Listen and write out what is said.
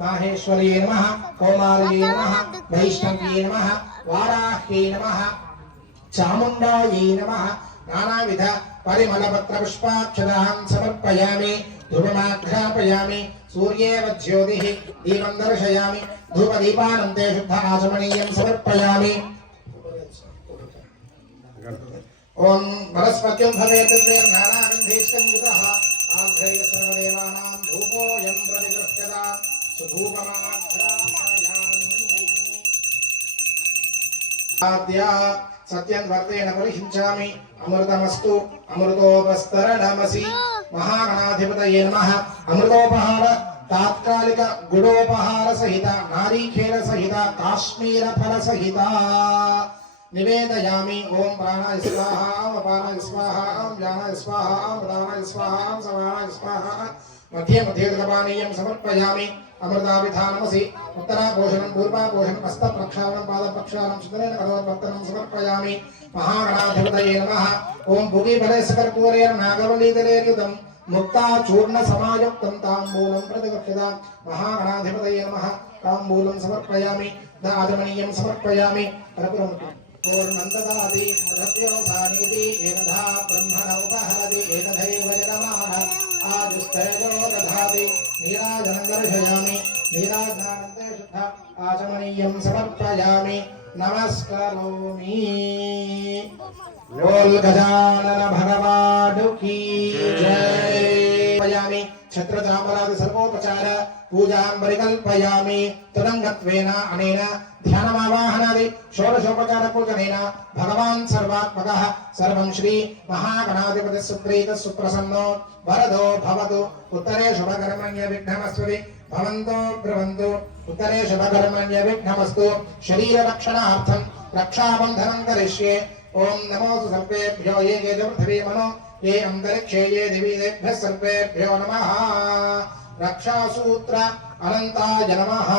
माहेश्वर्ये नमः कौमार्ये नमः वैष्णव्ये नमः वाराह्ये नमः चामुण्डायै नमः नानाविध परिमलपत्र पुष्पाक्षरान् समर्पयामि धूपमाघ्रापयामि सूर्येव ज्योतिः दीपं दर्शयामि धूपदीपानन्ते शुद्ध आचमनीयं समर्पयामि ओम वनस्पत्यो भवेत् नानागन्धैस्कन्युतः आघ्रैः सर्वदेवानां धूपोऽयं प्रतिगृह्यता सुधूपमाघ्रापयामि सत्यं वर्तेन परिषिञ्चामि अमृतमस्तु अमृतोपस्तरणमसि महागणाधिपतये नमः अमृतोपहार तात्कालिक गुडोपहार सहित नारीखेल सहित काश्मीर फल सहित निवेदयामि ओम प्राणाय स्वाहा अपानाय स्वाहा व्यानाय स्वाहा प्रदानाय स्वाहा समानाय स्वाहा मध्ये मध्ये दपानीयं समर्पयामि अमृताभिधानमसि उत्तरापोषणं पूर्वापोषणं हस्तप्रक्षालनं पादप्रक्षालनं सुतरेण करोत्पत्तनं समर्पयामि महागणाधिपतये नमः ओम भुगिफले सकर्पूरेण नागवल्लीदलेर्युतं मुक्ता चूर्ण समायुक्तं ताम्बूलं प्रतिगृह्यता महागणाधिपतये नमः ताम्बूलं समर्पयामि दाजमनीयं समर्पयामि कर्पूरं पूर्णन्ददाति मधव्योसानीति एकधा ब्रह्मण उपहरति एकधैव जगमानः आजुस्तैजो दधाति नीराजनं दर्शयामि नीराजनानन्दे शुद्ध आचमनीयं समर्पयामि नमस्करोमि बोल गजानन भगवान की जय पयामि छत्रचामरादि सर्वोपचार पूजां परिकल्पयामि तदंगत्वेन अनेन ध्यानमावाहनादि षोडशोपचार पूजनेन भगवान् सर्वात्मकः सर्वं श्री महागणाधिपतिः सुप्रीतः सुप्रसन्नो वरदो भवतु उत्तरे शुभकर्मण्य विघ्नमस्वति भवन्तो ब्रुवन्तु उत्तरे शुभकर्मण्य विघ्नमस्तु शरीररक्षणार्थं रक्षाबन्धनं करिष्ये ओम नमो सर्वेभ्यो ये ये पृथिवी मनो ये अंतरिक्षे ये दिवि तेभ्यः सर्वेभ्यो नमः रक्षासूत्र अनन्ताय नमः।